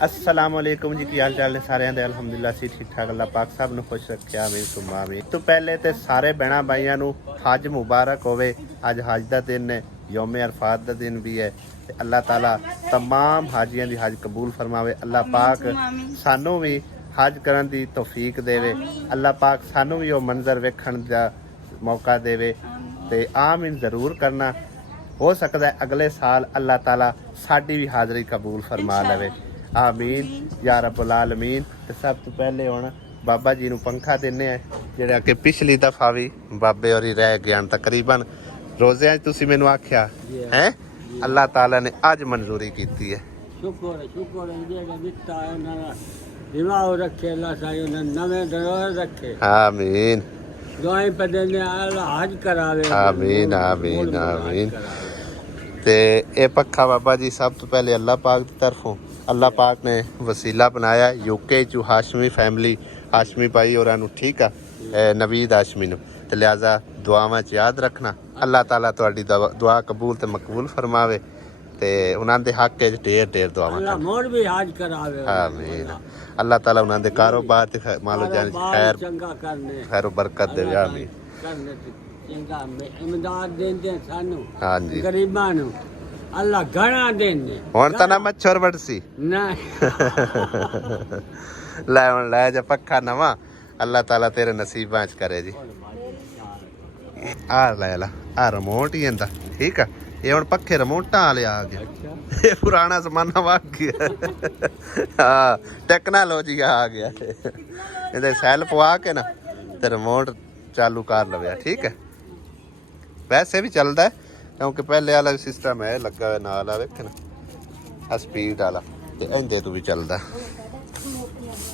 अस्सलाम वालेकुम जी, की हाल चाल है सारे दे? अलहमदुलिल्लाह सी ठीक ठाक, अल्लाह पाक सब ਨੂੰ खुश ਰੱਖਿਆ। ਆਮੀਨ ਸੁਮਾ ਆਮੀਨ। ਤੋਂ ਪਹਿਲੇ ਤੇ ਸਾਰੇ ਭੈਣਾਂ ਭਾਈਆਂ ਨੂੰ ਹਜ ਮੁਬਾਰਕ ਹੋਵੇ। ਅੱਜ ਹਜ ਦਾ ਦਿਨ ਹੈ, ਯੌਮ ਅਰਫਾਤ ਦਾ ਦਿਨ ਵੀ ਹੈ ਤੇ ਅੱਲਾਹ ਤਾਲਾ तमाम ਹਾਜੀਆਂ ਦੀ ਹਜ ਕਬੂਲ ਫਰਮਾਵੇ। ਅੱਲਾਹ ਪਾਕ ਸਾਨੂੰ ਵੀ ਹਜ ਕਰਨ ਦੀ ਤੌਫੀਕ ਦੇਵੇ। ਅੱਲਾਹ ਪਾਕ ਸਾਨੂੰ ਵੀ ਉਹ ਮੰਜ਼ਰ ਵੇਖਣ ਦਾ ਮੌਕਾ ਦੇਵੇ ਤੇ ਆਮੀਨ ਜ਼ਰੂਰ ਕਰਨਾ। ਹੋ ਸਕਦਾ ਹੈ ਅਗਲੇ ਸਾਲ ਅੱਲਾਹ ਤਾਲਾ ਸਾਡੀ ਵੀ ਹਾਜ਼ਰੀ ਕਬੂਲ ਫਰਮਾ ਲਵੇ। आमीन या रब्बुल आलमीन। तो सब तो पहले हुण बाबा जी नूं पंखा दिन्ने आ जिहड़ा कि पिछली दफा भी बाबे होरी रह गए तकरीबन रोज़ियां तुसीं मैनूं आख्या है। अल्लाह ताला ने अज मंजूरी कीती है। शुक्र शुक्र जेड़ा दिता है ना दिमाग रखे अल्लाह साईं ने नवे दरोर रखे। आमीन दुआएं पढ़ने अल्लाह हज करावे। आमीन आमीन आमीन। ते ये पक्खा बाबा जी सब तो पहले अल्लाह पाक की तरफों अल्लाह पाक ने वसीला बनाया यूके चू हाशमी फैमिली हाशमी भाई और ठीक है नवीद हाशमी नूं ते लिहाजा दुआवां च याद रखना। अल्लाह ताला तुहाडी दुआ कबूल ते मकबूल फरमावे ते उन्हां दे हक च ढेर ढेर दुआवां अल्लाह मोर भी हज करावे। आमीन। अल्लाह ताला उन्हां दे कारोबार ते मालो जान खैर चंगा करने खैर बरकत देवे। आमीन करने चंगा इमदाद देंदे सानू। हां जी गरीबां नूं अल्लाह घणा देने। हुण तां ना मच्छर वड़सी ना ले हुण ले जा पक्खा नवा अल्लाह ताला तेरे नसीबां च करे जी। आ ले ला आ रिमोट ही इंदा ठीक है। ये हुण पक्खे रिमोटां वाले आ गए। ये पुराना जमाना वाग गया। हाँ टेक्नोलॉजी आ गया। ਇਹਦੇ ਸੈੱਲ ਪਵਾ ਕੇ ਨਾ ਤੇ ਰਿਮੋਟ ਚਾਲੂ ਕਰ ਲਵਿਆ ਠੀਕ ਹੈ। ਵੈਸੇ ਵੀ ਚੱਲਦਾ ਹੈ क्योंकि पहले वाला सिस्टम है लगा हुआ नाल वेख ना स्पीड वाला ते इंदे तो भी चलदा।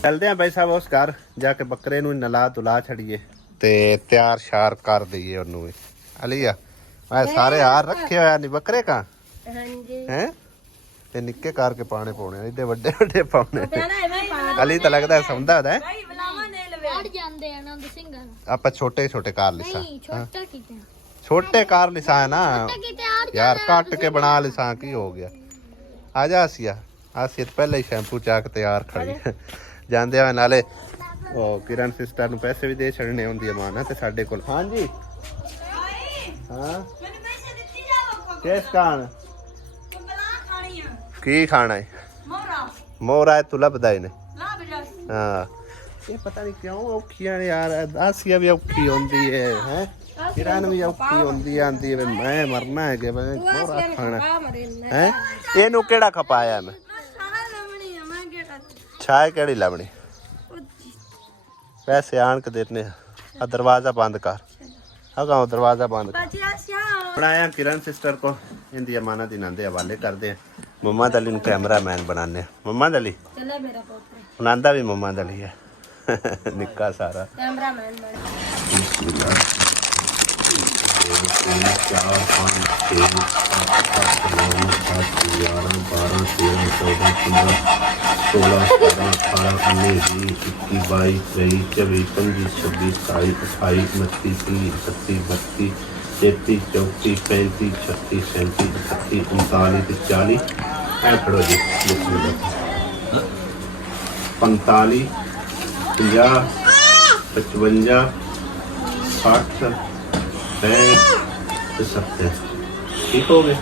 चलते हैं भाई साहब उस घर जाके बकरे नूं नला तुला छड़िए ते तैयार शार कर दईए ओनू भी। अलिया मैं सारे हार रखे होया नहीं बकरे का हैं ते निक्के करके पाने पौने एडे वड्डे वड्डे पाने। अली तो लगदा सौंदा है आप छोटे छोटे कार लिसा छोटे कार लिसा है ना यार कट के बना लिसा की हो गया। आजा आसिया आसिया पहले ही शैम्पू चाक तैयार खड़ी जांदे आ नाले ओ किरण सिस्टर नु पैसे भी दे छड़ने हुंदी अमाना ते साडे कोल। हां जी हां मैंने पैसे दित्ती जाओ किस कान बला खानी है की खाना है मोरा मोरा तू लभदा ही ने ला बजा। हां ये पता नहीं क्यों औखियां ने यार आसिया भी औखी होंदी है हैं किरण भी औखी होंदी आंदी है मैं मरना है कि मैं मोरा खाना है। ਇਹਨੂੰ ਕਿਹੜਾ ਖਪਾਇਆ ਮੈਂ ਛਾਏ ਕਿਹੜੀ ਲੱਭਣੀ ਪੈਸੇ ਆਣ ਕੇ ਦੇਣੇ ਆ। ਦਰਵਾਜ਼ਾ ਬੰਦ ਕਰ ਅਗਾ ਦਰਵਾਜ਼ਾ ਬੰਦ ਬਣਾਇਆ किरण सिस्टर को इंदी अमानत इन्हां दे हवाले करदे हैं। मम्मा दली ਨੂੰ कैमरामैन बनाने मम्मा दली चले मेरा पुੱਤ ਉਹਨਾਂ ਦਾ ਵੀ मम्मा दली है निक्का सारा कैमरामैन बना। 4 5 6 7 8 9 10 11 12 13 14 15 16 17 18 19 20 21 22 23 24 25 26 27 28 29 30 31 32 33 34 35 36 37 39 40 ਐ ਫੜੋ ਜੀ 45 50 55 60 70 ठीक हो गए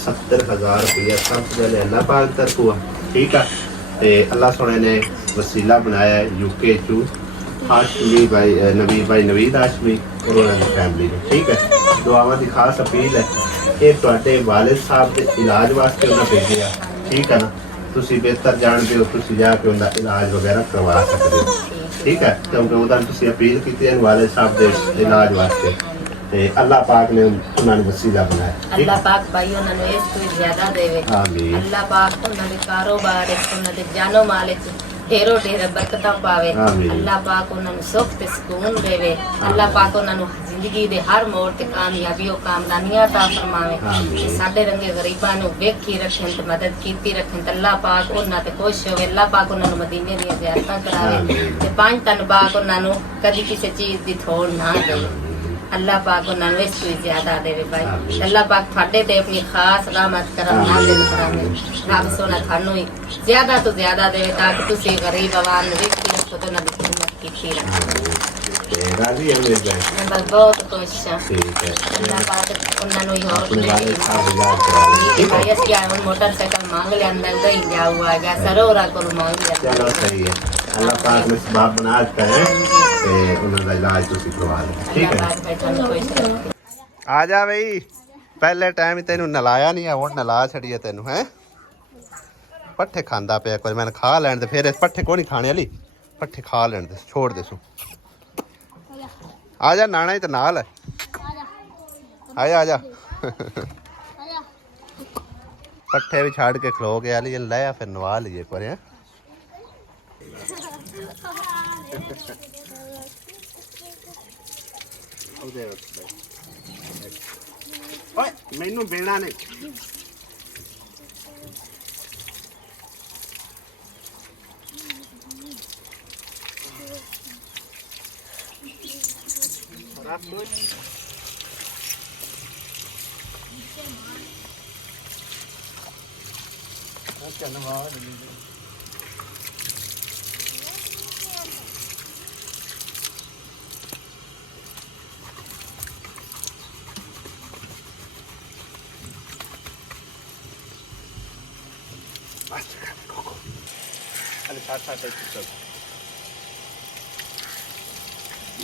70,000 रुपया सब पहले अल्लाह पाक तरफ हुआ ठीक है। ते अल्लाह सोने ने वसीला बनाया यूके चू हाशमी भाई नवीद भाई नवीद हाशमी और उन्होंने फैमिली ने ठीक है। दुआवां की खास अपील है ये तुहाडे वालिद साहब के इलाज वास्ते उन्हें भेजे ठीक है ना। तुसी बेहतर जानते हो तुसी जाके उनका इलाज वगैरह करवा सकते हो ठीक है। क्योंकि उदा तुसी अपील की है वालिद साहब के इलाज वास्ते ते अल्लाह पाक ने उन्होंने वसीला बनाया। अल्लाह पाक भाई उन्होंने इस कोई ज्यादा देवे। आमीन। अल्लाह पाक उन्होंने कारोबार उन्होंने जानो माल ढेरों ढेर बरकत पावे। अल्लाह पाक उन्होंने सुख ते सुकून देवे। अल्लाह पाक उन्होंने जिंदगी दे हर मोड़ ते कामयाबी और कामयानियां अता फरमावे। साडे रंगे गरीबां नूं वेखी रखन ते मदद कीती रखन ते अल्लाह पाक उन्हां ते खुश होवे। अल्लाह पाक उन्हां नूं मदीने दी ज़ियारतां करावे ते 5 तन पाक उन्हां नूं कदी किसी चीज दी थोड़ ना दे। अल्लाह पाक उन्होंने इस कोई ज्यादा देवे भाई अल्लाह पाक फाड़े ते अपनी खास रहमत करम नाज़िल करावे रब सोना थानू ही ज्यादा तो ज्यादा देवे ताकि तुसी गरीब आवाम ने वेखी रखो तो ना खिदमत कीती रखो राजी है मेरे भाई मैं बस बहुत खुश हां ठीक है अल्लाह पाक उन्होंने ही और अपने वाले साहब इलाज करा लेंगे भाई क्या है मोटरसाइकिल मांग ले अंदर गई जा हुआ है सरोरा को मांग लिया चलो सही है अल्लाह पाक ने सबब बना दिता है ते उन्हां दा इलाज तुसी करवा लो ठीक है अल्लाह पाक भाई थानू खुश रखे आ जा बई पहले टाइम ही तेनू नलाया नहीं है हुण नला छड़िए तेनू है पट्ठे खांदा पे कोई मैंने खा लैन दे फिर पट्ठे को नहीं खाने वाली पट्ठे खा लैन दे छोड़ दे सू आ जा नाना ही तो नाल है आ जा पट्ठे भी छाड़ के खलो गया ली ले फिर नवा लीजिए पर है मैनू बेना नहीं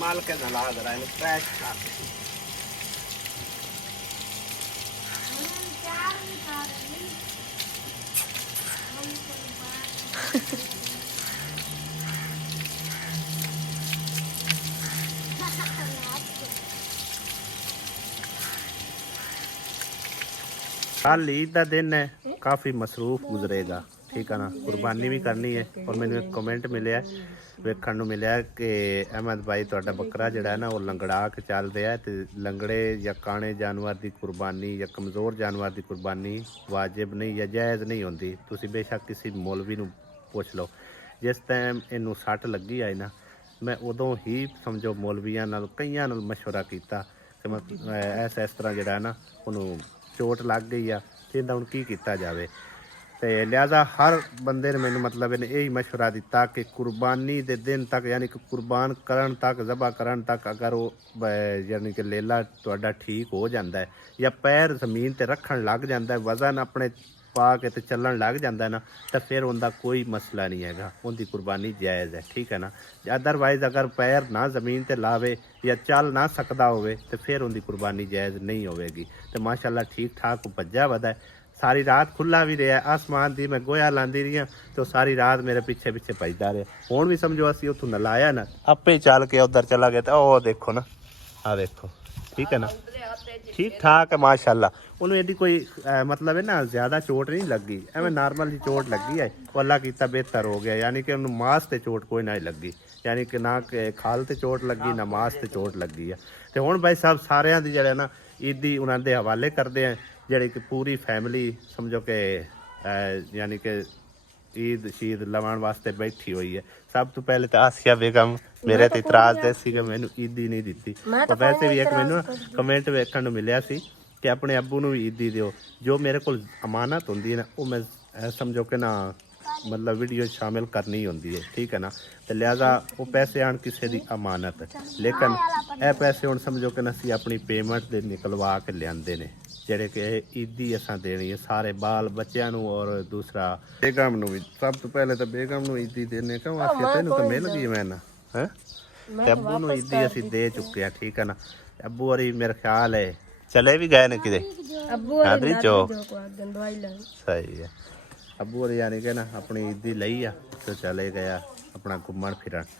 माल के नला जरा क्रैश कल ईद का दिन है काफ़ी मसरूफ गुजरेगा ठीक है ना कुर्बानी भी करनी है और मैंने एक कमेंट मिले वेखण नूं मिलिਆ कि अहमद भाई तुहाडा बकरा जिहड़ा है ना वो लंगड़ा के चल रहा है तो लंगड़े या काणे जानवर की कुर्बानी या कमज़ोर जानवर की कुर्बानी वाजिब नहीं या जायज़ नहीं होंदी तुसीं बेशक किसी मौलवी नूं पुछ लो जिस टाइम इनू सट लगी आई ना मैं उदों ही समझो मौलवियां नाल कईयां नाल मशवरा किया कि मैं इस तरह जिहड़ा है ना उन्होंने चोट लग गई आ तो इहदा हुण की कीता जावे ते लिहाजा हर बंदे ने मैनू मतलब इन्हें यही मशवरा दिता कि कुर्बानी के दिन तक यानी कि कुर्बान करन तक ज़बा करन तक अगर वो यानी कि लेला तुहाडा ठीक हो जाता है या पैर जमीन ते रखन लग जाता है वजन अपने पा के ते चलन लग जाता है ना तो फिर उनका कोई मसला नहीं हैगा उनकी कुर्बानी जायज़ है ठीक है ना अदरवाइज़ अगर पैर ना जमीन ते लावे या चल ना सकता होवे तो फिर उनकी कुर्बानी जायज़ नहीं होवेगी तो माशाल्लाह ठीक ठाक भज्जा वधा है सारी रात खुला भी रहा आसमान दी मैं गोया लाँदी रही तो सारी रात मेरे पीछे पीछे भजदा रहा हुण भी समझो असीं उत्थों नलाया ना आपे ही चल के उधर चला गया तो ओ देखो ना आ देखो ठीक है ना ठीक ठाक है माशाल्लाह उन्होंने यदि कोई मतलब है ना ज़्यादा चोट नहीं लगी एवं नॉर्मल जी चोट लगी है वो अल्लाह कीता बेहतर हो गया यानी कि उन्होंने मास ते चोट कोई ना लगी यानी कि ना खाल ते चोट लगी ना मास ते चोट लगी है तो हुण भाई साहब सारिਆਂ ਦੀ ਜਿਹੜੇ ना ईदी उन्होंने दे हवाले करते हैं ਜਿਹੜੀ कि पूरी फैमिली समझो कि यानी कि ईद शीद लवाण वास्ते बैठी हुई है सब तो पहले तो आसिया बेगम मेरे ते इतराज दे सी कि मैनू ईदी नहीं दिती तो वैसे भी एक मैनू कमेंट वेखण नूं मिलिया सी कि अपने अब्बू नूं भी ईदी दिओ जो मेरे को अमानत हुंदी है ना वो मैं समझो कि ना मतलब वीडियो शामिल करनी होंदी है ठीक है ना तो लिहाजा वो पैसे आन किसी की अमानत लेकिन यह पैसे हुण समझो कि असीं अपनी पेमेंट दे निकलवा के लिआंदे ने ਜਿਹੜੇ ਕਿ ईदी असां देनी है सारे बाल बच्चों नूं और दूसरा बेगम नूं भी सब तो पहले तो बेगम नूं ईदी देने क्यों आखिर तेनू तो मिल गई मैं ना है ते अब्बू नूं ईदी असीं दे चुके हैं ठीक है ना अब्बू होरी मेरा ख्याल है चले भी गए ने किते नादरी चौक सही है अब्बू होरी यानी कि ना अपनी ईदी लई आ तो चले गया अपना घूमन फिरन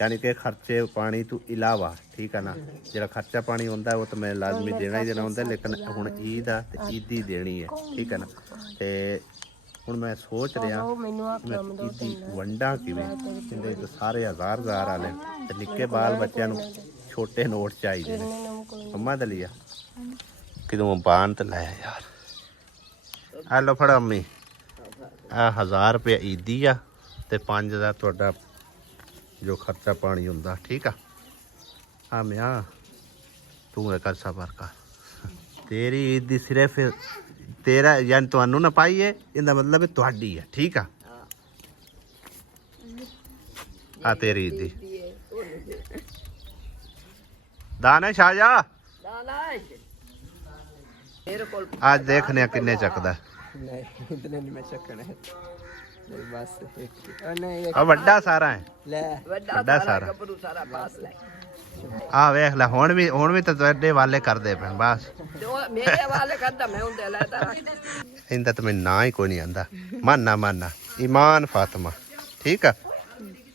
यानी कि खर्चे पानी तो इलावा ठीक है ना जो खर्चा पानी होंदा है वो तो मैं लाजमी देना ही देना होंदा है लेकिन हुण ईद आ ते ईदी देनी है ठीक है ना ते हुण मैं सोच रहा मैं ईदी वंडा किवें इहदे तो सारे हज़ार वाले ते निक्के बाल बच्चों नूं छोटे नोट चाहिए ने अम्मा दे लिया किदों बान ते लाया यार आ लो फड़ो अम्मी आ 1000 रुपया ईदी आ ते 5000 तुहाडा जो खर्चा पानी होंदा ठीक आ मैं ਤੂੰ ਕਰ ਸਬਰ ਕਰ ਤੇਰੀ ਈਦ ਦੀ ਸਿਰਫ ਤੇਰਾ ਯਾਨੀ ਤੁਹਾਨੂੰ ਨਾ ਪਾਈਏ ਇਹਦਾ ਮਤਲਬ ਹੈ ਤੁਹਾਡੀ ਹੈ ਠੀਕ ਆ ਆ ਤੇਰੀ ਈਦ ਦੀ ਦਾਨਿਸ਼ ਆ ਜਾ ਅੱਜ ਦੇਖਨੇ ਆ ਕਿੰਨੇ ਚੱਕਦਾ नहीं इतने नहीं मैं चक्कन है नहीं बस नहीं ਆ ਵੱਡਾ ਸਾਰਾ ਹੈ ले ਵੱਡਾ ਸਾਰਾ गबरू सारा पास ले ਆ ਵੇਖ ਲੈ ਹੁਣ ਵੀ ਤਾਂ ਤੁਹਾਡੇ ਵਾਲੇ ਕਰਦੇ ਪਏ ਬਸ जो मेरे वाले करदा मैं उनते लेता ਇਹਦਾ ਤਾਂ ਮੈਨੂੰ ਨਾਂ ਹੀ ਕੋਈ ਨਹੀਂ ਆਂਦਾ ਮਾਨਾ ਈਮਾਨ ਫਾਤਿਮਾ ਠੀਕ ਆ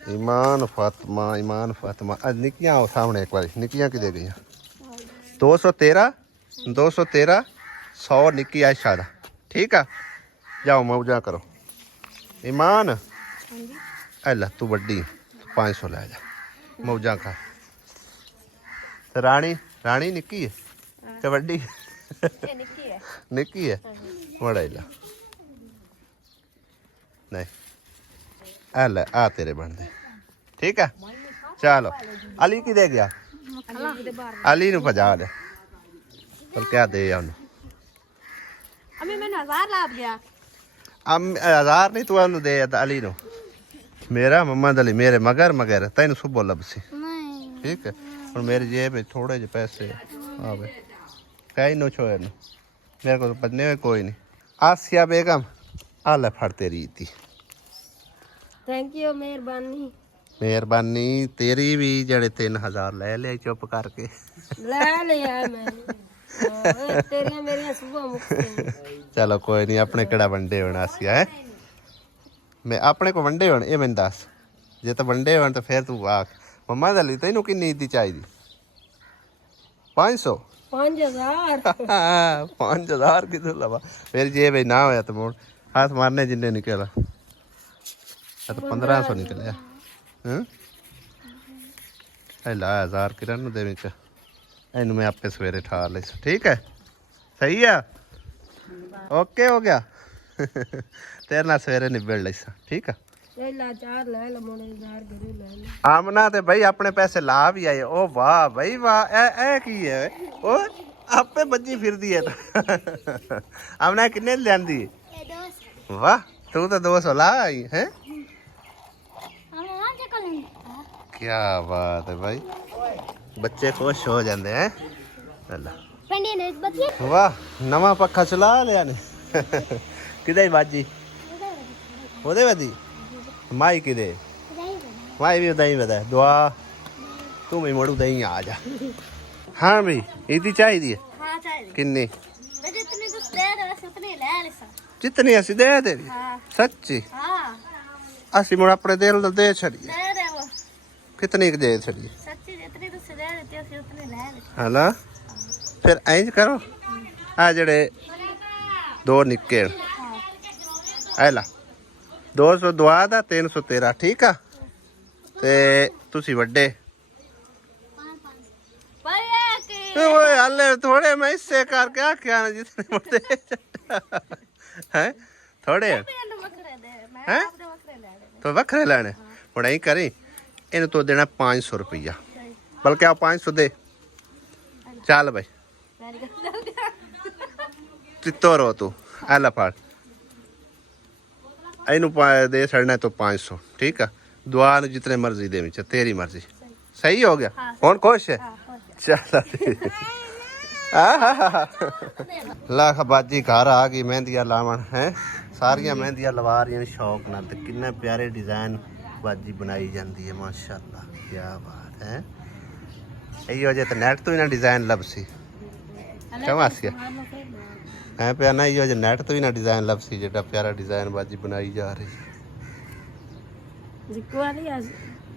ਈਮਾਨ ਫਾਤਿਮਾ ਅੱਜ ਨਿੱਕੀਆਂ ਆਓ ਸਾਹਮਣੇ ਇੱਕ ਵਾਰੀ ਨਿੱਕੀਆਂ ਕਿਦੇ ਗਈਆਂ 213 100 ਨਿੱਕੀ ਆਇਸ਼ਾ ਦਾ ठीक है जाओ मौजा करो ईमान अल्लाह तू बड्डी 500 ले जा मौजा खा रानी निक्की है क्या बड्डी निक्की है बड़ा ला नहीं अल्लाह आ तेरे बन दे ठीक है चलो अली की दे गया अली नु भजा दे पर क्या दे उन्हें अभी मैंने 1000 लाभ गया हजार नहीं तू ਉਹਨੂੰ ਦੇ ਅਲੀ ਨੂੰ ਮੇਰਾ ਮੁਹੰਮਦ ਅਲੀ ਮੇਰੇ ਮਗਰ ਤੈਨੂੰ ਸੁਬੋ ਲੱਭਸੀ नहीं ਠੀਕ ਹੈ ਹੁਣ ਮੇਰੀ ਜੇਬ ਵਿੱਚ ਥੋੜੇ ਜਿਹੇ ਪੈਸੇ ਆਵੇ ਕਈ ਨੋ ਛੋਏ ਨੂੰ ਮੇਰੇ ਕੋਲ ਬੰਨੇ ਹੋਏ ਕੋਈ ਨਹੀਂ ਆਸਿਆ ਬੇਗਮ ਆ ਲੈ ਫੜ ਤੇਰੀ ਈਤੀ थैंक यू मेहरबानी ਮਿਹਰਬਾਨੀ ਤੇਰੀ ਵੀ ਜਿਹੜੇ 3000 ਲੈ ਲਿਆ ਚੁੱਪ ਕਰਕੇ ले लिया मैंने तेरिया मेरिया सुबह मुक्ति ਚਲੋ ਕੋਈ ਨਹੀਂ ਆਪਣੇ ਕਿਹੜਾ ਵੰਡੇ ਹੋਣ ਆਸਿਆ ਹੈ ਮੈਂ ਆਪਣੇ ਕੋ ਵੰਡੇ ਹੋਣ ਇਹ ਮੈਨੂੰ ਦੱਸ ਜੇ ਤਾਂ ਵੰਡੇ ਹੋਣ ਤਾਂ ਫਿਰ ਤੂੰ ਆਖ ਮੰਮਾ ਦਾ ਲਈ ਤੈਨੂੰ ਕਿੰਨੀ ਈਦੀ ਚਾਹੀਦੀ 500 5000 5000 ਕਿਦੋਂ ਲਵਾ ਫਿਰ ਜੇ ਬਈ ਨਾ ਹੋਇਆ ਤਾਂ ਮੋੜ ਹੱਥ ਮਾਰਨੇ ਜਿੰਨੇ ਨਿਕਲਾ ਤਾਂ 1500 ਨਿਕਲਿਆ ਹਾਂ ਇਹ ਲਾ 1000 ਕਿਰਨ ਨੂੰ ਦੇ ਵਿੱਚ ਇਹਨੂੰ ਮੈਂ ਆਪੇ ਸਵੇਰੇ ਠਾ ਲਈ ਠੀਕ ਹੈ ਸਹੀ ਆ ਓਕੇ ਹੋ ਗਿਆ ਤੇਰੇ ਨਾਲ ਸਵੇਰੇ ਨਿਬੜ ਲਈ ਠੀਕ ਆ ला 4 ले लो मोने 1000 गिरे ले लो ਆਮਨਾ ਤੇ ਬਈ ਆਪਣੇ ਪੈਸੇ ਲਾ ਵੀ ਆਏ ਉਹ ਵਾਹ ਬਈ ਵਾਹ ਇਹ ਕੀ ਹੈ ਉਹ ਆਪੇ ਬੱਜੀ ਫਿਰਦੀ ਹੈ ਆਮਨਾ ਕਿੰਨੇ ਲੈਂਦੀ ਵਾਹ ਤੂੰ ਤਾਂ 200 ਲਾ ਆਈ ਹੈ ਕੀ ਬਾਤ ਹੈ ਭਾਈ ਬੱਚੇ ਖੁਸ਼ ਹੋ ਜਾਂਦੇ ਹੈ ਅੱਲਾ पंडी ने बच्चे ਵਾਹ ਨਵਾਂ ਪੱਖਾ ਚਲਾ ਲਿਆ ਨੇ ਕਿਦੇ ਬਾਜੀ ਉਹਦੇ ਬਾਜੀ ਮਾਈ ਕਿਦੇ ਮਾਈ ਵੀ ਉਦਾਂ ਹੀ ਬਤਾ ਦੁਆ ਤੂੰ ਵੀ ਮੋੜੂ ਦਈ ਆ ਜਾ ਹਾਂ ਵੀ ਇਹਦੀ ਚਾਹੀਦੀ ਹੈ हां चाहिए ਕਿੰਨੀ मैं जितने तो दे दे बस उतने ले ले सा ਜਿਤਨੀ ਅਸੀਂ ਦੇ ਦੇ हां ਸੱਚੀ हां ਅਸੀਂ ਮੁੜ ਆਪਣੇ ਦਿਲ ਦਾ ਦੇ ਛੜੀਏ दे दे वो ਕਿਤਨੀ ਕੁ ਦੇ ਛੜੀਏ सच्ची जितने तो दे देते हो उतने ले ले ਹਲਾ ਫਿਰ ਇੰਜ ਕਰੋ ਆ ਜਿਹੜੇ ਦੋ ਨਿੱਕੇ ਐ ਲਾ 200 ਦੁਆ ਦਾ 300 ਤੇਰਾ ਠੀਕ ਆ ਤੇ ਤੁਸੀਂ ਵੱਡੇ भाई के ਓਏ ਹਲੇ ਥੋੜੇ ਮੈਂ ਇਸੇ ਕਰਕੇ ਆਖਿਆ ਨਾ ਜਿਤਨੇ ਵੱਡੇ ਹੈ ਥੋੜੇ पेंड मकड़े दे मैं हैं? अपने मकड़े ले ले ਤੋ ਵੱਖਰੇ ਲੈਣੇ ਹੁਣ ਐਂ ਕਰੀ ਇਹਨੂੰ ਤੋ ਦੇਣਾ 500 ਰੁਪਈਆ ਬਲਕਿ ਆ 500 ਦੇ ਚੱਲ ਬਈ मेरी गल ਤਿੱਤੋ ਰੋ ਤੂੰ ਆ ਲੈ ਫੜ ਇਹਨੂੰ ਦੇ ਛੜਨਾ ਤੋਂ 500 ਠੀਕ ਆ ਦੁਆ ਨੂੰ ਜਿਤਨੇ ਮਰਜ਼ੀ ਦੇ ਵਿੱਚ ਤੇਰੀ ਮਰਜ਼ੀ ਸਹੀ ਹੋ ਗਿਆ ਹੁਣ ਖੁਸ਼ ਹੈ ਚੱਲ ਲੱਖ ਬਾਜੀ ਘਰ ਆ ਗਈ ਮਹਿੰਦੀਆਂ ਲਾਵਣ ਹੈ ਸਾਰੀਆਂ ਮਹਿੰਦੀਆਂ ਲਵਾ ਰਹੀਆਂ ਸ਼ੌਕ ਨਾਲ ਤੇ ਕਿੰਨੇ ਪਿਆਰੇ ਡਿਜ਼ਾਈਨ ਬਾਜੀ ਬਣਾਈ ਜਾਂਦੀ ਹੈ ਮਾਸ਼ਾਅੱਲਾ ਕੀ ਬਾਤ ਹੈ ਇਹੋ ਜਿਹੇ ਤਾਂ ਨੈਟ ਤੋਂ ਹੀ ਨਾ ਡਿਜ਼ਾਈਨ ਲੱਭਸੀ ਕਿਉਂ ਆਸਿਆ ਐ ਪਿਆ ਨਾ ਇਹੋ ਜਿਹੇ ਨੈਟ ਤੋਂ ਹੀ ਨਾ ਡਿਜ਼ਾਈਨ ਲੱਭਸੀ ਜਿਹੜਾ ਪਿਆਰਾ ਡਿਜ਼ਾਈਨ ਬਾਜੀ ਬਣਾਈ ਜਾ ਰਹੀ ਹੈ जिको वाली आज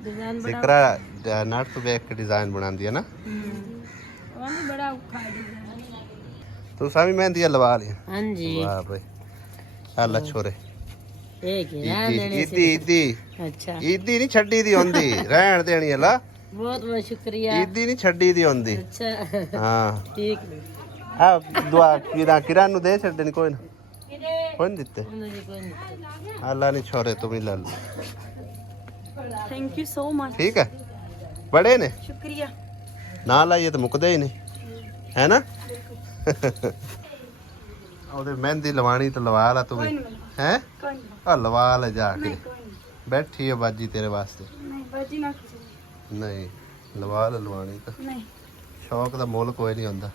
डिजाइन बड़ा ਜ਼ਿਕਰਾ ਨੈਟ ਤੋਂ ਵੇਖ ਕੇ ਡਿਜ਼ਾਈਨ ਬਣਾਉਂਦੀ ਹੈ ਨਾ वाली बड़ा उखा डिजाइन ਤੂੰ ਸਾਵੀ ਮਹਿੰਦੀਆਂ ਲਵਾ ਲਈ हां जी ਵਾਹ ਬਈ ਅੱਲਾ ਛੋਰੇ एक ਈਦੀ अच्छा ਈਦੀ ਨਹੀਂ ਛੱਡੀ ਦੀ ਹੁੰਦੀ ਰਹਿਣ ਦੇਣੀ ਹਲਾ बहुत बहुत शुक्रिया ਈਦੀ ਨਹੀਂ ਛੱਡੀ ਦੀ ਹੁੰਦੀ अच्छा ਹਾਂ ठीक ਆ ਦੁਆ ਕਿਰਾਂ ਨੂੰ ਦੇ ਛੱਡਣੀ ਕੋਈ ਨਾ ਕੋਈ ਨੀ ਦਿੱਤੇ ਅੱਲਾ ਨੇ ਛੋਰੇ ਤੂੰ ਵੀ ਲੈ ਲੈ थैंक यू सो मच ठीक है बड़े ने शुक्रिया ना लाइए तो मुकदे ही नहीं ਹੈ ਨਾ ਉਹਦੇ ਮਹਿੰਦੀ ਲਵਾਣੀ ਤਾਂ ਲਵਾ ਲਾ ਤੂੰ ਵੀ ਹੈ ਆ ਲਵਾ ਲੈ ਜਾ ਕੇ ਬੈਠੀ ਹੈ ਬਾਜੀ ਤੇਰੇ ਵਾਸਤੇ ਨਹੀਂ ਲਵਾ ਲੈ ਲਵਾਣੀ ਤਾਂ ਸ਼ੌਕ ਦਾ ਮੁੱਲ ਕੋਈ ਨਹੀਂ ਹੁੰਦਾ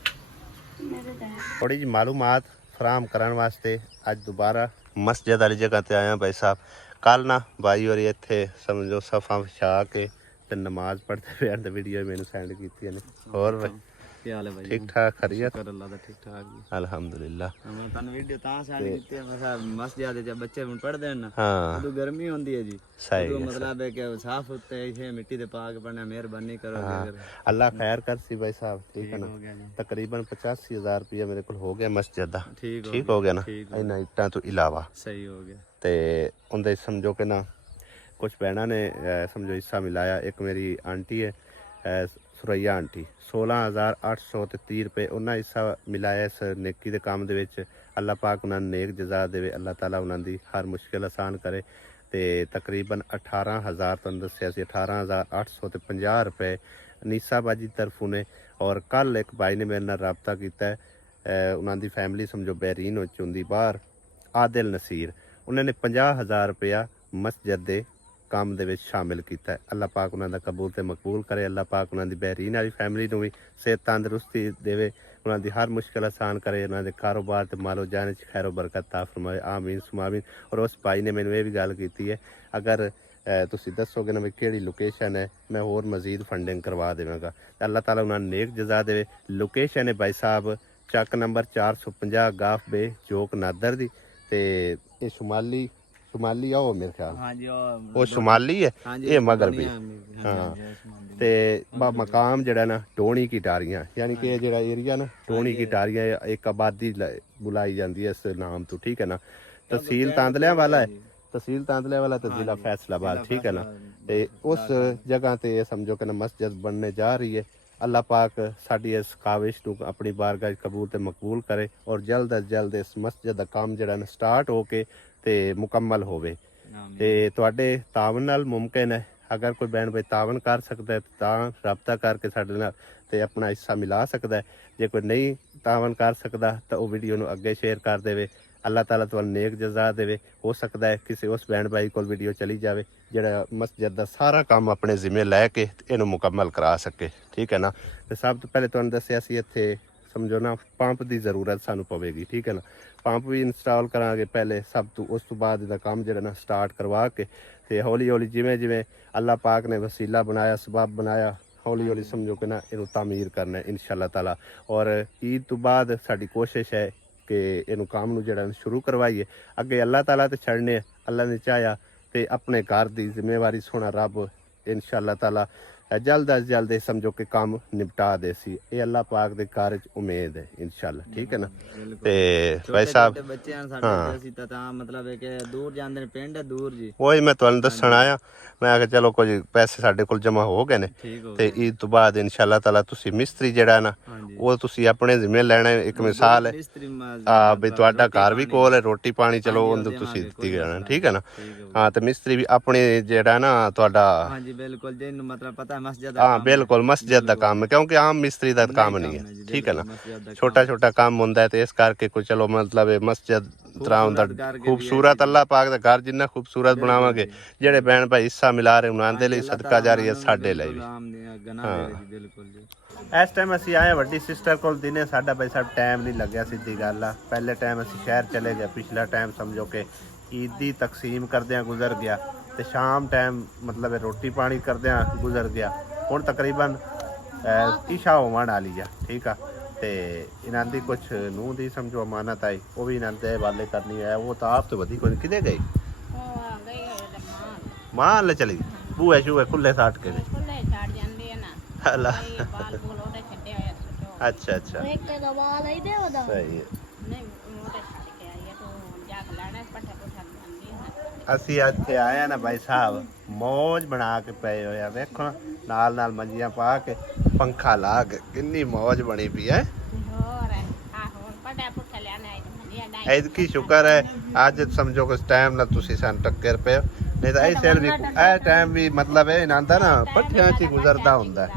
ਥੋੜੀ ਜਿਹੀ ਮਾਲੂਮਾਤ ਫਰਾਹਮ ਕਰਨ ਵਾਸਤੇ ਅੱਜ ਦੁਬਾਰਾ ਮਸਜਿਦ ਵਾਲੀ ਜਗ੍ਹਾ ਤੇ ਆਇਆ ਭਾਈ ਸਾਹਿਬ ਕੱਲ ਨਾ ਭਾਈ ਹੋਰੀ ਇੱਥੇ ਸਮਝੋ ਸਫਾ ਵਿਛਾ ਕੇ ਤੇ ਨਮਾਜ਼ ਪੜ੍ਹਦੇ ਪਏ ਤੇ ਵੀਡੀਓ ਮੈਨੂੰ ਸੈਂਡ ਕੀਤੀ ਨੇ ਹੋਰ ਭਾਈ ਕੀ ਹਾਲ ਹੈ ਭਾਈ ਠੀਕ ਠਾਕ ਖਰੀਅਤ ਕਰ ਅੱਲਾ ਦਾ ਠੀਕ ਠਾਕ ਜੀ ਅਲਹਮਦੁਲਿਲਾ ਮੈਂ ਤੁਹਾਨੂੰ ਵੀਡੀਓ ਤਾਂ ਸੈਂਡ ਕੀਤੀ ਹੈ ਮੈਂ ਮਸਜਿਦ ਦੇ ਬੱਚੇ ਹੁਣ ਪੜ੍ਹਦੇ ਹਨ ਹਾਂ ਉਦੋਂ ਗਰਮੀ ਹੁੰਦੀ ਹੈ ਜੀ ਸਹੀ ਉਦੋਂ ਮਤਲਬ ਹੈ ਕਿ ਸਾਫ ਉੱਤੇ ਇਹ ਮਿੱਟੀ ਦੇ ਪਾ ਕੇ ਪੜਨਾ ਮਿਹਰਬਾਨੀ ਕਰੋਗੇ ਅੱਲਾ ਖੈਰ ਕਰ ਸੀ ਭਾਈ ਸਾਹਿਬ ਠੀਕ ਹੈ ਨਾ ਹੋ ਗਿਆ ਜੀ ਤਕਰੀਬਨ 85000 ਰੁਪਇਆ ਮੇਰੇ ਕੋਲ ਹੋ ਗਿਆ ਮਸਜਿਦ ਦਾ ਠੀਕ ਹੋ ਗਿਆ ਨਾ ਇਹਨਾਂ ਇੱਟਾਂ ਤੋਂ ਇਲਾਵਾ ਸਹੀ ਹੋ ਗਿਆ ਤੇ ਉਹਦੇ ਸਮਝੋ ਕਿ ਨਾ ਕੁਝ ਭੈਣਾਂ ਨੇ ਸਮਝੋ ਹਿੱਸਾ ਮਿਲਾਇਆ ਇੱਕ ਮੇਰੀ ਆਂਟੀ ਹੈ ਸੁਰਈਆ ਆਂਟੀ 16830 ਰੁਪਏ ਉਹਨਾਂ ਹਿੱਸਾ ਮਿਲਾਇਆ ਇਸ ਨੇਕੀ ਦੇ ਕੰਮ ਦੇ ਵਿੱਚ ਅੱਲਾਹ ਪਾਕ ਉਹਨਾਂ ਨੂੰ ਨੇਕ ਜਜ਼ਾ ਦੇਵੇ ਅੱਲਾਹ ਤਾਲਾ ਉਹਨਾਂ ਦੀ ਹਰ ਮੁਸ਼ਕਿਲ ਆਸਾਨ ਕਰੇ ਤੇ ਤਕਰੀਬਨ 18000 ਤੁਹਾਨੂੰ ਦੱਸਿਆ ਸੀ 18850 ਰੁਪਏ ਨੀਸਾ ਬਾਜੀ ਤਰਫੋਂ ਨੇ ਔਰ ਕੱਲ ਇੱਕ ਭਾਈ ਨੇ ਮੇਰੇ ਨਾਲ ਰਾਬਤਾ ਕੀਤਾ ਉਹਨਾਂ ਦੀ ਫੈਮਿਲੀ ਸਮਝੋ ਬਹਿਰੀਨ ਹੋ ਚੁੰਦੀ ਬਾਹਰ ਆਦਿਲ ਨਸੀਰ ਉਹਨਾਂ ਨੇ 50000 ਰੁਪਇਆ ਮਸਜਿਦ ਦੇ ਕੰਮ ਦੇ ਵਿੱਚ ਸ਼ਾਮਿਲ ਕੀਤਾ ਅੱਲਾਹ ਪਾਕ ਉਹਨਾਂ ਦਾ ਕਬੂਲ ਤੇ ਮਕਬੂਲ ਕਰੇ ਅੱਲਾਹ ਪਾਕ ਉਹਨਾਂ ਦੀ ਬਹਿਰੀਨ ਵਾਲੀ ਫੈਮਿਲੀ ਨੂੰ ਵੀ ਸਿਹਤ ਤੰਦਰੁਸਤੀ ਦੇਵੇ ਉਹਨਾਂ ਦੀ ਹਰ ਮੁਸ਼ਕਿਲ ਆਸਾਨ ਕਰੇ ਉਹਨਾਂ ਦੇ ਕਾਰੋਬਾਰ ਤੇ ਮਾਲੋ ਜਾਨ 'ਚ ਖੈਰੋ ਬਰਕਤ ਤਾ ਫਰਮਾਏ ਆਮੀਨ ਸੁਮਾਮੀਨ ਔਰ ਉਸ ਭਾਈ ਨੇ ਮੈਨੂੰ ਇਹ ਵੀ ਗੱਲ ਕੀਤੀ ਹੈ ਅਗਰ ਤੁਸੀਂ ਦੱਸੋਗੇ ਨਾ ਵੀ ਕਿਹੜੀ ਲੋਕੇਸ਼ਨ ਹੈ ਮੈਂ ਹੋਰ ਮਜ਼ੀਦ ਫੰਡਿੰਗ ਕਰਵਾ ਦੇਵਾਂਗਾ ਅੱਲਾਹ ਤਾਲਾ ਉਹਨਾਂ ਨੂੰ ਨੇਕ ਜਜ਼ਾ ਦੇਵੇ ਲੋਕੇਸ਼ਨ ਹੈ ਭਾਈ ਸਾਹਿਬ ਚੱਕ ਨੰਬਰ 450 ਗਾਫ ਬੇ ਜੋਕ ਨਾਦਰ ਦੀ ਤੇ ਇਹ ਸ਼ੁਮਾਲੀ ਆ ਉਹ ਮੇਰੇ ਖਿਆਲ ਹਾਂਜੀ ਉਹ ਸ਼ੁਮਾਲੀ ਹੈ ਇਹ ਮਗਰਬੀ ਹਾਂ ਤੇ ਮਕਾਮ ਜਿਹੜਾ ਨਾ ਟੋਣੀ ਕੀ ਟਾਰੀਆਂ ਯਾਨੀ ਕਿ ਇਹ ਜਿਹੜਾ ਏਰੀਆ ਨਾ ਟੋਣੀ ਕੀ ਟਾਰੀਆਂ ਇੱਕ ਆਬਾਦੀ ਬੁਲਾਈ ਜਾਂਦੀ ਹੈ ਇਸ ਨਾਮ ਤੋਂ ਠੀਕ ਹੈ ਨਾ ਤਹਿਸੀਲ ਤਾਂਦਲਿਆਂ ਵਾਲਾ ਹੈ ਤਹਿਸੀਲ ਤਾਂਦਲਿਆਂ ਵਾਲਾ ਤੇ ਜ਼ਿਲ੍ਹਾ ਫੈਸਲਾਬਾਦ ਠੀਕ ਹੈ ਨਾ ਤੇ ਉਸ ਜਗ੍ਹਾ ਤੇ ਸਮਝੋ ਕਿ ਨਾ ਮਸਜਿਦ ਬਣਨੇ ਜਾ ਰਹੀ ਹੈ ਅੱਲਾਹ ਪਾਕ ਸਾਡੀ ਇਸ ਕਾਵਿਸ਼ ਨੂੰ ਆਪਣੀ ਬਾਰਗਾਹ ਕਬੂਲ ਤੇ ਮਕਬੂਲ ਕਰੇ ਔਰ ਜਲਦ ਅਜ ਜਲਦ ਇਸ ਮਸਜਿਦ ਦਾ ਕੰਮ ਜਿਹੜਾ ਨਾ ਸਟਾਰਟ ਹੋ ਕੇ ਤੇ ਮੁਕੰਮਲ ਹੋਵੇ ਤੇ ਤੁਹਾਡੇ ਤਾਵਨ ਨਾਲ ਮੁਮਕਿਨ ਹੈ ਅਗਰ ਕੋਈ ਭੈਣ ਭਾਈ ਤਾਵਨ ਕਰ ਸਕਦਾ ਹੈ ਤਾਂ ਰਾਬਤਾ ਕਰਕੇ ਸਾਡੇ ਨਾਲ ਤੇ ਆਪਣਾ ਹਿੱਸਾ ਮਿਲਾ ਸਕਦਾ ਹੈ ਜੇ ਕੋਈ ਨਹੀਂ ਤਾਵਨ ਕਰ ਸਕਦਾ ਤਾਂ ਉਹ ਵੀਡੀਓ ਨੂੰ ਅੱਗੇ ਸ਼ੇਅਰ ਕਰ ਦੇਵੇ ਅੱਲਾਹ ਤਾਲਾ ਤੁਹਾਨੂੰ ਨੇਕ ਜਜ਼ਾ ਦੇਵੇ ਹੋ ਸਕਦਾ ਹੈ ਕਿਸੇ ਉਸ ਭੈਣ ਭਾਈ ਕੋਲ ਵੀਡੀਓ ਚਲੀ ਜਾਵੇ ਜਿਹੜਾ ਮਸਜਿਦ ਦਾ ਸਾਰਾ ਕੰਮ ਆਪਣੇ ਜ਼ਿੰਮੇ ਲੈ ਕੇ ਇਹਨੂੰ ਮੁਕੰਮਲ ਕਰਾ ਸਕੇ ਠੀਕ ਹੈ ਨਾ ਤੇ ਸਭ ਤੋਂ ਪਹਿਲੇ ਤੁਹਾਨੂੰ ਦੱਸਿਆ ਸੀ ਇੱਥੇ ਸਮਝੋ ਨਾ ਪੰਪ ਦੀ ਜ਼ਰੂਰਤ ਸਾਨੂੰ ਪਵੇਗੀ ਠੀਕ ਹੈ ਨਾ ਪੰਪ ਵੀ ਇੰਸਟਾਲ ਕਰਾਂਗੇ ਪਹਿਲੇ ਸਭ ਤੋਂ ਉਸ ਤੋਂ ਬਾਅਦ ਇਹਦਾ ਕੰਮ ਜਿਹੜਾ ਨਾ ਸਟਾਰਟ ਕਰਵਾ ਕੇ ਤੇ ਹੌਲੀ ਹੌਲੀ ਜਿਵੇਂ ਜਿਵੇਂ ਅੱਲਾਹ ਪਾਕ ਨੇ ਵਸੀਲਾ ਬਣਾਇਆ ਸਬਬ ਬਣਾਇਆ ਹੌਲੀ ਹੌਲੀ ਸਮਝੋ ਕਿ ਨਾ ਇਹਨੂੰ ਤਾਮੀਰ ਕਰਨਾ ਇਨਸ਼ਾ ਅੱਲਾਹ ਤਾਲਾ ਔਰ ਈਦ ਤੋਂ ਬਾਅਦ ਸਾਡੀ ਕੋਸ਼ਿਸ਼ ਹੈ ਕਿ ਇਹਨੂੰ ਕੰਮ ਨੂੰ ਜਿਹੜਾ ਸ਼ੁਰੂ ਕਰਵਾਈਏ ਅੱਗੇ ਅੱਲਾਹ ਤਾਲਾ ਤੇ ਛੱਡਨੇ ਅੱਲਾਹ ਨੇ ਚਾਹਿਆ ਤੇ ਆਪਣੇ ਘਰ ਦੀ ਜ਼ਿੰਮੇਵਾਰੀ ਸੋਹਣਾ ਰੱਬ ਇਨਸ਼ਾ ਅੱਲਾਹ ਤਾਲਾ ਜਲਦ ਅਜ ਜਲਦ ਸਮਝੋ ਕਿ ਕੰਮ ਨਿਪਟਾ ਦੇ ਸੀ ਇਹ ਅੱਲਾਹ ਪਾਕ ਦੇ ਕਾਰਜ ਉਮੀਦ ਹੈ ਇਨਸ਼ਾਅੱਲਾ ਠੀਕ ਹੈ ਨਾ ਤੇ ਭਾਈ ਸਾਹਿਬ ਬੱਚਿਆਂ ਸਾਡੇ ਅਸੀਂ ਤਾਂ ਮਤਲਬ ਹੈ ਕਿ ਦੂਰ ਜਾਂਦੇ ਨੇ ਪਿੰਡ ਹੈ ਦੂਰ ਜੀ ਉਹੀ ਮੈਂ ਤੁਹਾਨੂੰ ਦੱਸਣ ਆਇਆ ਮੈਂ ਕਿਹਾ ਚਲੋ ਕੁਝ ਪੈਸੇ ਸਾਡੇ ਕੋਲ ਜਮਾ ਹੋ ਗਏ ਨੇ ਤੇ ਈਦ ਤੋਂ ਬਾਅਦ ਇਨਸ਼ਾਅੱਲਾ ਤਾਲਾ ਤੁਸੀਂ ਮਿਸਤਰੀ ਜਿਹੜਾ ਨਾ ਉਹ ਤੁਸੀਂ ਆਪਣੇ ਜ਼ਿੰਮੇ ਲੈਣਾ ਇੱਕ ਮਿਸਾਲ ਹੈ ਆ ਵੀ ਤੁਹਾਡਾ ਘਰ ਵੀ ਕੋਲ ਹੈ ਰੋਟੀ ਪਾਣੀ ਚਲੋ ਉਹਨੂੰ ਤੁਸੀਂ ਦਿੱਤੀ ਜਾਣਾ ਠੀਕ ਹੈ ਨਾ ਹਾਂ ਤੇ ਮਿਸਤਰੀ ਵੀ ਆਪਣੇ ਜਿਹੜਾ ਨਾ ਤੁਹਾਡਾ ਹਾਂਜੀ ਬਿਲਕੁਲ ਜਿਹਨੂੰ ਮਤਲਬ ਪਤਾ ਹਾਂ ਬਿਲਕੁਲ ਮਸਜਿਦ ਦਾ ਕੰਮ ਕਿਉਂਕਿ ਆਮ ਮਿਸਤਰੀ ਦਾ ਕੰਮ ਨਹੀਂ ਹੈ ਠੀਕ ਹੈ ਨਾ ਛੋਟਾ ਛੋਟਾ ਕੰਮ ਹੁੰਦਾ ਤੇ ਇਸ ਕਰਕੇ ਕੋਈ ਚਲੋ ਮਤਲਬ ਮਸਜਿਦ ਤਰ੍ਹਾਂ ਹੁੰਦਾ ਖੂਬਸੂਰਤ ਅੱਲਾਹ ਪਾਕ ਦਾ ਘਰ ਜਿੰਨਾ ਖੂਬਸੂਰਤ ਬਣਾਵਾਂਗੇ ਜਿਹੜੇ ਭੈਣ ਭਾਈ ਹਿੱਸਾ ਮਿਲਾ ਰਹੇ ਉਹਨਾਂ ਦੇ ਲਈ ਸਦਕਾ ਜਾਰੀ ਹੈ ਸਾਡੇ ਲਈ ਵੀ ਇਸ ਟਾਈਮ ਅਸੀਂ ਆਏ ਵੱਡੀ ਸਿਸਟਰ ਕੋਲ ਦਿਨੇ ਸਾਡਾ ਭਾਈ ਸਾਹਿਬ ਟਾਈਮ ਨਹੀਂ ਲੱਗਿਆ ਸਿੱਧੀ ਗੱਲ ਆ ਪਹਿਲੇ ਟਾਈਮ ਅਸੀਂ ਸ਼ਹਿਰ ਚਲੇ ਗਏ ਪਿਛਲਾ ਟਾਈਮ ਸਮਝੋ ਕਿ ਈਦ ਦੀ ਤਕਸੀਮ ਕਰਦਿਆਂ ਗੁਜ਼ਰ ਗਿਆ ਤੇ ਸ਼ਾਮ ਟਾਈਮ ਮਤਲਬ ਰੋਟੀ ਪਾਣੀ ਕਰਦਿਆਂ ਗੁਜ਼ਰ ਗਿਆ ਹੁਣ ਤਕਰੀਬਨ ਇਸ਼ਾ ਹੋਣ ਵਾਲੀ ਆ ਠੀਕ ਆ ਤੇ ਇਹਨਾਂ ਦੀ ਕੁਝ ਨੂੰਹ ਦੀ ਸਮਝੋ ਅਮਾਨਤ ਆਈ ਉਹ ਵੀ ਇਹਨਾਂ ਦੇ ਹਵਾਲੇ ਕਰਨੀ ਹੈ ਉਹ ਤਾਂ ਆਪ ਤੋਂ ਵਧੀ ਕੋਈ ਕਿਤੇ ਗਈ ਮਾਂ ਲੈ ਚਲੀ ਬੂਏ ਸ਼ੂਏ ਖੁੱਲੇ ਸਾਟ ਕੇ ਨੇ ਅੱਲਾ ਅੱਛਾ ਅੱਛਾ ਸਹੀ ਹੈ ਅਸੀਂ ਇੱਥੇ ਆਏ ਆ ਨਾ ਭਾਈ ਸਾਹਿਬ ਮੌਜ ਬਣਾ ਕੇ ਪਏ ਹੋਏ ਆ ਵੇਖੋ ਨਾਲ ਨਾਲ ਮੰਜੀਆਂ ਪਾ ਕੇ ਪੰਖਾ ਲਾ ਕੇ ਕਿੰਨੀ ਮੌਜ ਬਣੀ ਪਈ ਹੈ ਐਤਕੀ ਸ਼ੁਕਰ ਹੈ ਅੱਜ ਸਮਝੋ ਕਿ ਟਾਈਮ ਨਾਲ ਤੁਸੀਂ ਸਾਨੂੰ ਟੱਕਰ ਪਏ ਨਹੀਂ ਤਾਂ ਐਸੇ ਵੀ ਇਹ ਟਾਈਮ ਵੀ ਮਤਲਬ ਇਹ ਨਾ ਦਾ ਨਾ ਪੱਠਿਆਂ 'ਚ ਗੁਜ਼ਰਦਾ ਹੁੰਦਾ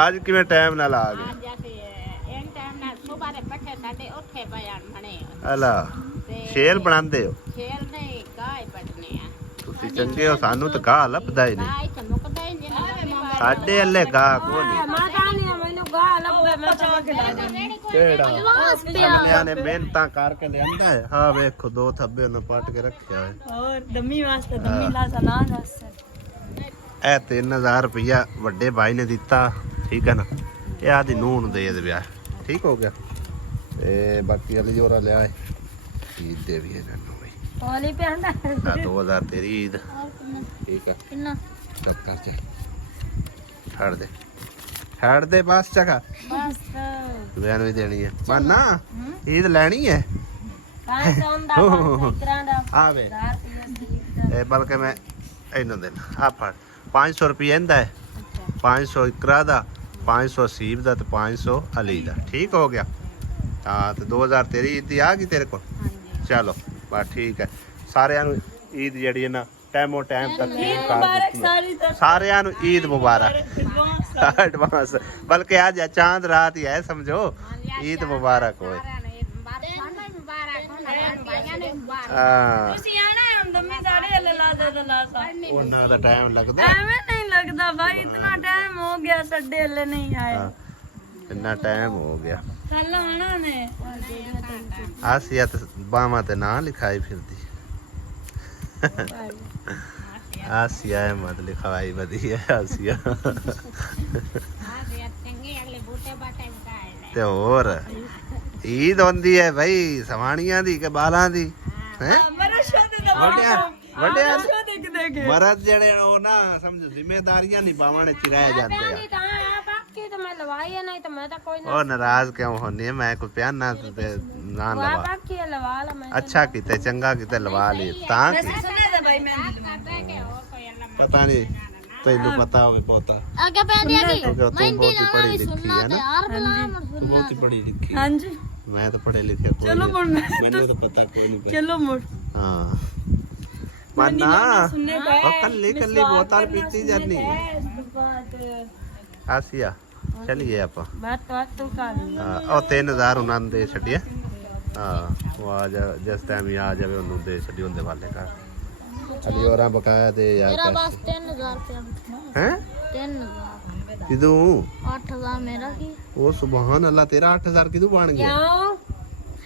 ਅੱਜ ਕਿਵੇਂ ਟਾਈਮ ਨਾਲ ਆ ਗਏ ਸਾਡੇ ਉੱਥੇ ਬਿਆਨ ਬਣੇ ਅਲਾ ਸ਼ੇਰ ਬਣਾਉਂਦੇ ਹੋ ਸ਼ੇਰ ਨੇ ਗਾਏ ਪਟਨੇ ਆ ਤੁਸੀਂ ਚੰਗੇ ਹੋ ਸਾਨੂੰ ਤਾਂ ਗਾਹ ਲੱਭਦਾ ਹੀ ਨਹੀਂ ਗਾਏ ਤੇ ਮੁਕਦਾ ਹੀ ਨਹੀਂ ਸਾਡੇ ਅੱਲੇ ਗਾਹ ਕੋ ਨਹੀਂ ਮਾਤਾ ਨੇ ਮੈਨੂੰ ਗਾ ਲੱਭੇ ਮੈਂ ਚਾ ਕੇ ਲੈ ਦਿੰਦੀ ਕਿਹੜਾ ਸਮਿਆਂ ਨੇ ਮਿਹਨਤਾਂ ਕਰਕੇ ਲਿਆਂਦਾ ਹੈ ਹਾਂ ਵੇਖੋ ਦੋ ਥੱਬੇ ਉਹਨੇ ਪੱਟ ਕੇ ਰੱਖਿਆ ਹੈ ਹੋਰ ਦਮੀ ਵਾਸਤੇ ਦਮੀ ਲਾ ਸਲਾ ਦੱਸ ਇਹ 3000 ਰੁਪਇਆ ਵੱਡੇ ਭਾਈ ਨੇ ਦਿੱਤਾ ਠੀਕ ਹੈ ਨਾ ਇਹ ਆਦੀ ਨੂੰਹ ਨੂੰ ਦੇ ਵਿਆਹ ਠੀਕ ਹੋ ਗਿਆ ਤੇ ਬਾਕੀ ਅਲੀ ਜੋਰਾ ਲਿਆ ਹੈ ਈਦ ਦੇ ਵੀ ਇਹਨਾਂ ਨੂੰ ਬਈ ਹੋਲੀ ਪੈਂਦਾ 2000 ਤੇਰੀ ਈਦ ਠੀਕ ਹੈ ਕਿੰਨਾ ਸਭ ਕਰ ਜਾ ਛੱਡ ਦੇ ਬਸ ਚਗਾ ਬਸ ਵਿਆਹ ਨੂੰ ਵੀ ਦੇਣੀ ਹੈ ਮਾਨਾ ਈਦ ਲੈਣੀ ਹੈ ਕਾਹ ਦਾ ਇਤਰਾ ਦਾ ਆਵੇ ਇਹ ਬਲਕਿ ਮੈਂ ਇਹਨੂੰ ਦੇਣਾ ਆ ਫੜ 500 ਰੁਪਏ ਇਹਦਾ ਹੈ 500 ਇਕਰਾ ਦਾ 500 ਸੀਬ ਦਾ ਤੇ 500 ਅਲੀ ਦਾ ਠੀਕ ਹੋ ਗਿਆ ਹਾਂ ਤੇ 2000 ਤੇਰੀ ਈਦ ਦੀ ਆ ਗਈ ਤੇਰੇ ਕੋਲ ਚਲੋ ਬਸ ਠੀਕ ਹੈ ਸਾਰਿਆਂ ਨੂੰ ਈਦ ਜਿਹੜੀ ਹੈ ਨਾ ਟਾਈਮੋ ਟਾਈਮ ਤੱਕ ਸਾਰਿਆਂ ਨੂੰ ਈਦ ਮੁਬਾਰਕ ਐਡਵਾਂਸ ਬਲਕਿ ਅੱਜ ਚਾਂਦ ਰਾਤ ਹੀ ਹੈ ਸਮਝੋ ਈਦ ਮੁਬਾਰਕ ਹੋਏ ਹਾਂ ਤੁਸੀਂ ਆਣਾ ਹਮ ਦਮੀ ਸਾਰੇ ਅੱਲਾ ਦੇ ਲਾਸਾ ਉਹਨਾਂ ਦਾ ਟਾਈਮ ਲੱਗਦਾ ਐਵੇਂ ਨਹੀਂ ਲੱਗਦਾ ਭਾਈ ਇਤਨਾ ਟਾਈਮ ਹੋ ਗਿਆ ਸਾਡੇ ਅੱਲੇ ਨਹੀਂ ਆਏ ਇੰਨਾ ਟਾਈਮ ਹੋ ਗਿਆ ਕੱਲ ਆਣਾ ਨੇ ਆਸੀਆ ਤੇ ਬਾਵਾਂ ਤੇ ਨਾਂ ਲਿਖਾਈ ਫਿਰਦੀ ਆਸੀਆ ਅਹਿਮਦ ਲਿਖਾਈ ਵਧੀਆ ਆਸੀਆ ਚੰਗੇ ਅਗਲੇ ਬੂਟੇ ਬਾਟੇ ਗਾਏ ਤੇ ਹੋਰ ਈਦ ਹੁੰਦੀ ਹੈ ਭਾਈ ਸਵਾਣੀਆਂ ਦੀ ਕਿ ਬਾਲਾਂ ਦੀ ਹੈ ਮੇਰਾ ਸ਼ਾਦੀ ਦਾ ਵੱਡਿਆਂ ਸ਼ਾਦੀ ਕਿਤੇ ਗਏ ਮਰਦ ਜਿਹੜੇ ਉਹ ਨਾ ਸਮਝ ਜ਼ਿੰਮੇਦਾਰੀਆਂ ਨਿਭਾਉਣ ਚ ਰਹਿ ਜਾਂਦੇ ਆ ਤਾਂ ਆ ਬਾਕੀ ਤਾਂ ਮੈਂ ਲਵਾਈ ਨਹੀਂ ਤਾਂ ਮੈਂ ਤਾਂ ਕੋਈ ਉਹ ਨਾਰਾਜ਼ ਕਿਉਂ ਹੁੰਨੀ ਹੈ ਮੈਂ ਕੋਈ ਪਿਆਰ ਨਾ ਨਾ ਲਵਾ ਬਾਕੀ ਲਵਾ ਲਾ ਮੈਂ ਅੱਛਾ ਕੀਤੇ ਚੰਗਾ ਕੀਤੇ ਲਵਾ ਲਈ ਤਾਂ ਕੀ ਸੁਣੇ ਦਾ ਭਾਈ ਮੈਂ ਪਤਾ ਨਹੀਂ ਤੈਨੂੰ ਪਤਾ ਹੋਵੇ ਪੋਤਾ ਅੱਗੇ ਪੈਂਦੀ ਆ ਕਿਉਂਕਿ ਤੂੰ ਬਹੁਤ ਹੀ ਪੜ੍ਹੀ ਲਿਖੀ ਹੈ ਨਾ ਯਾਰ ਬਲਾ ਤੂੰ ਬਹੁਤ ਹੀ ਪੜ੍ਹੀ ਲਿਖੀ ਹਾਂਜੀ ਮੈਂ ਤਾਂ ਪੜ੍ਹੇ ਲਿਖੇ ਕੋਈ ਚਲੋ ਮੁੜ ਮੈਨੂੰ ਤਾਂ ਪਤਾ ਕੋਈ ਨਹੀਂ ਚਲੋ ਮੁੜ ਹਾਂ ਮਾਨਾ ਉਹ ਕੱਲੀ ਕੱਲੀ ਬੋਤਲ ਪੀਤੀ ਜਾਨੀ ਆਸੀਆ ਚਲੀਏ ਆਪਾਂ ਬਾਤ ਤੂੰ ਕਰ ਹਾਂ, ਉਹ 3000 ਉਹਨਾਂ ਨੂੰ ਦੇ ਛੱਡਿਆ ਹਾਂ ਉਹ ਆ ਜਾ ਜਿਸ ਟਾਈਮ ਹੀ ਆ ਜਾਵੇ ਉਹਨੂੰ ਦੇ ਛੱਡੀ ਹੁੰਦੇ ਵਾਲੇ ਘਰ ਅਲੀ ਹੋਰਾਂ ਬਕਾਇਆ ਦੇ ਯਾਰ ਮੇਰਾ ਬਸ 3000 ਰੁਪਇਆ ਹੈ 3000 ਕਿਦੋਂ 8000 ਮੇਰਾ ਕੀ ਉਹ ਸੁਭਾਨ ਅੱਲਾ ਤੇਰਾ 8000 ਕਿਦੋਂ ਬਣ ਗਿਆ ਕਿਉਂ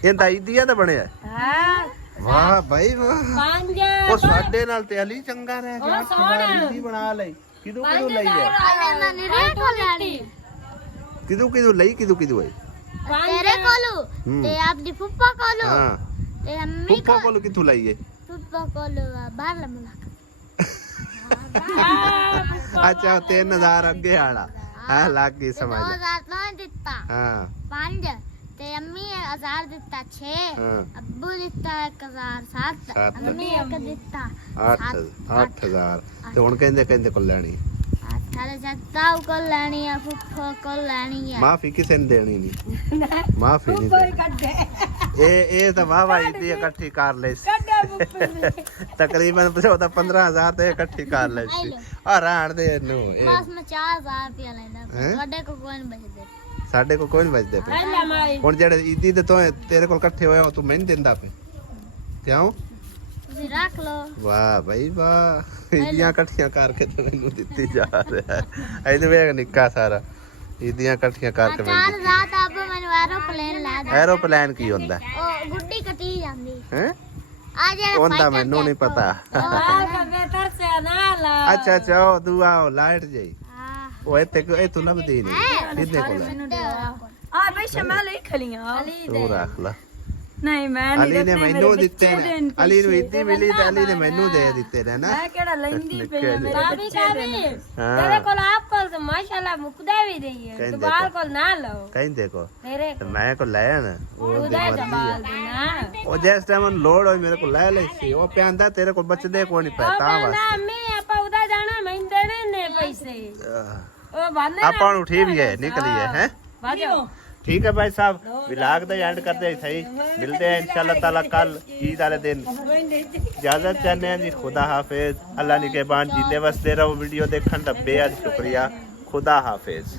ਇਹ ਦਾਈਦੀਆਂ ਦਾ ਬਣਿਆ ਹਾਂ ਵਾਹ ਭਾਈ ਵਾਹ ਪੰਜ ਉਹ ਸਾਡੇ ਨਾਲ ਤੇ ਅਲੀ ਚੰਗਾ ਰਹਿ ਗਿਆ 8000 ਦੀ ਬਣਾ ਲਈ ਕਿਦੋਂ ਲਈ ਹੈ ਇਹਨਾਂ ਨੇ ਰੇਟ ਹੋ ਲੈਣੀ ਕਿਦੋਂ ਲਈ ਕਿਦੋਂ ਹੈ ਤੇਰੇ ਕੋਲੋਂ ਤੇ ਆਪਦੀ ਫੁੱਫਾ ਕੋਲੋਂ ਹਾਂ ਤੇ ਅੰਮੀ ਫੁੱਫਾ ਕੋਲ ਕਿੱਥੋਂ ਲਈ ਹੈ ਫੁੱਫਾ ਕੋਲੋਂ ਬਾਹਰ ਲਮਲਾ ਅੱਛਾ 3000 ਅੱਗੇ ਆਲਾ ਹਾਂ ਲੱਗ ਗਈ ਸਮਝ 2000 ਨਾ ਦਿੱਤਾ ਹਾਂ 5 ਤੇ ਅੰਮੀ 1000 ਦਿੱਤਾ 6 ਹਾਂ ਅੱਬੂ ਦਿੱਤਾ 1007 ਸੱਤ। ਅੰਮੀ ਇੱਕ ਦਿੱਤਾ 8000 ਤੇ ਹੁਣ ਕਹਿੰਦੇ ਕੋਲ ਲੈਣੀ ਥਾਲੇ ਜੱਤਾਉ ਕੋਲ ਲੈਣੀ ਆ ਫੁੱਫਾ ਕੋਲ ਲੈਣੀ ਆ ਮਾਫੀ ਕਿਸੇ ਨੇ ਦੇਣੀ ਨਹੀਂ ਮਾਫੀ ਨਹੀਂ ਦੇਣੀ। ਇਹ ਤਾਂ ਵਾਹ ਵਾਹ ਦੀ ਇਕੱਠੀ ਕਰ ਲਈ ਸੀ ਤਕਰੀਬਨ ਉਹਦਾ 15000 ਤੇ ਇਕੱਠੀ ਕਰ ਲਈ ਸੀ ਆ ਰਹਿਣ ਦੇ ਇਹਨੂੰ ਬਸ ਮੈਂ 4000 ਰੁਪਇਆ ਲੈਂਦਾ ਤੁਹਾਡੇ ਕੋਲ ਕੋਈ ਨਹੀਂ ਬਚਦੇ ਸਾਡੇ ਕੋਲ ਕੋਈ ਨਹੀਂ ਬਚਦੇ ਪਏ ਹੁਣ ਜਿਹੜੇ ਈਦੀ ਦੇ ਤੋਂ ਤੇਰੇ ਕੋਲ ਇਕੱਠੇ ਹੋਏ ਉਹ ਤੂੰ ਮੈਨੂੰ ਦਿੰਦਾ ਪਏ ਕਿਉਂ ਤੁਸੀਂ ਰੱਖ ਲਓ ਵਾਹ ਭਾਈ ਵਾਹ ਈਦੀਆਂ ਇਕੱਠੀਆਂ ਕਰਕੇ ਤੇ ਮੈਨੂੰ ਦਿੱਤੀ ਜਾ ਰਿਹਾ ਹੈ ਇਹਦੇ ਵੇਖ ਨਿੱਕਾ ਸਾਰਾ ਈਦੀਆਂ ਇਕੱਠੀਆਂ ਕਰਕੇ ਚਾਰ ਰਾਤ ਆਪ ਮੈਨੂੰ ਐਰੋਪਲੇਨ ਲੈ ਦੇ ਐਰੋਪਲੇਨ ਕੀ ਹੁੰਦਾ ਉਹ ਗੁੱਡੀ ਕੱਟੀ ਜਾਂਦੀ ਹੈ ਆ ਜਿਹੜਾ ਉਹਦਾ ਮੈਨੂੰ ਨਹੀਂ ਪਤਾ ਅੱਛਾ ਉਹ ਦੂਆ ਉਹ ਲਾਈਟ ਜਈ ਉਹ ਇਹ ਤੂੰ ਲੱਭਦੀ ਨਹੀਂ ਕਿੰਨੇ ਕੋਲ ਹੈ ਆ ਬਈ ਸ਼ਮਾ ਲਈ ਖਲੀਆਂ ਤੂੰ ਰੱਖ ਲੈ ਨਹੀਂ ਮੈਂ ਅਲੀ ਨੇ ਮੈਨੂੰ ਦਿੱਤੇ ਨੇ ਅਲੀ ਨੂੰ ਇੱਦੀ ਮਿਲੀ ਤੇ ਅਲੀ ਨੇ ਮੈਨੂੰ ਦੇ ਦਿੱਤੇ ਨੇ ਨਾ ਮੈਂ ਕਿਹੜਾ ਲੈਂਦੀ ਪਈ ਆ, ਮੇਰੇ ਕਾਬੀ ਬੱਚੇ ਕਾਬੀ ਤੇਰੇ ਕੋਲ ਆਪ ਕੋਲ ਤੇ ਮਾਸ਼ਾਅੱਲਾ ਮੁਕਦਾ ਵੀ ਰਹੀ ਹੈ ਕਹਿੰਦੇ ਦੁਬਾਰ ਕੋਲ ਨਾ ਲਓ ਕਹਿੰਦੇ ਕੋ ਤੇਰੇ ਤੇ ਮੈਂ ਕੋ ਲੈ ਨਾ ਉਹ ਦੀ ਉਹਦਾ ਮਰਜ਼ੀ ਜਮਾਲ ਹੈ ਦੇਣਾ ਉਹ ਜਿਸ ਟਾਈਮ ਲੋੜ ਹੋਈ ਮੇਰੇ ਕੋਲ ਲੈ ਲਈ ਸੀ ਉਹ ਪਿਆਂਦਾ ਤੇਰੇ ਕੋਲ ਬਚਦੇ ਕੋਈ ਨਹੀਂ ਪੈ ਤਾਂ ਨਾ ਬਸ ਮੈਂ ਆਪਾਂ ਉਹਦਾ ਜਾਣਾ ਮੈਂ ਦੇਣੇ ਨੇ ਪੈਸੇ ਉਹ ਬੰਦੇ ਆਪਾਂ ਨੂੰ ਠੀਕ ਹੈ ਨਿਕਲੀਏ ਹੈ ਬਾਜੋ ठीक है भाई साहब व्लॉग तो एंड करते हैं सही मिलते हैं इंशाल्लाह ताला कल ईद वाले दिन इजाजत चाहते हैं जी खुदा हाफिज अल्लाह निगहबान जीते बसते रहो वीडियो देखने का बेहद शुक्रिया खुदा हाफिज।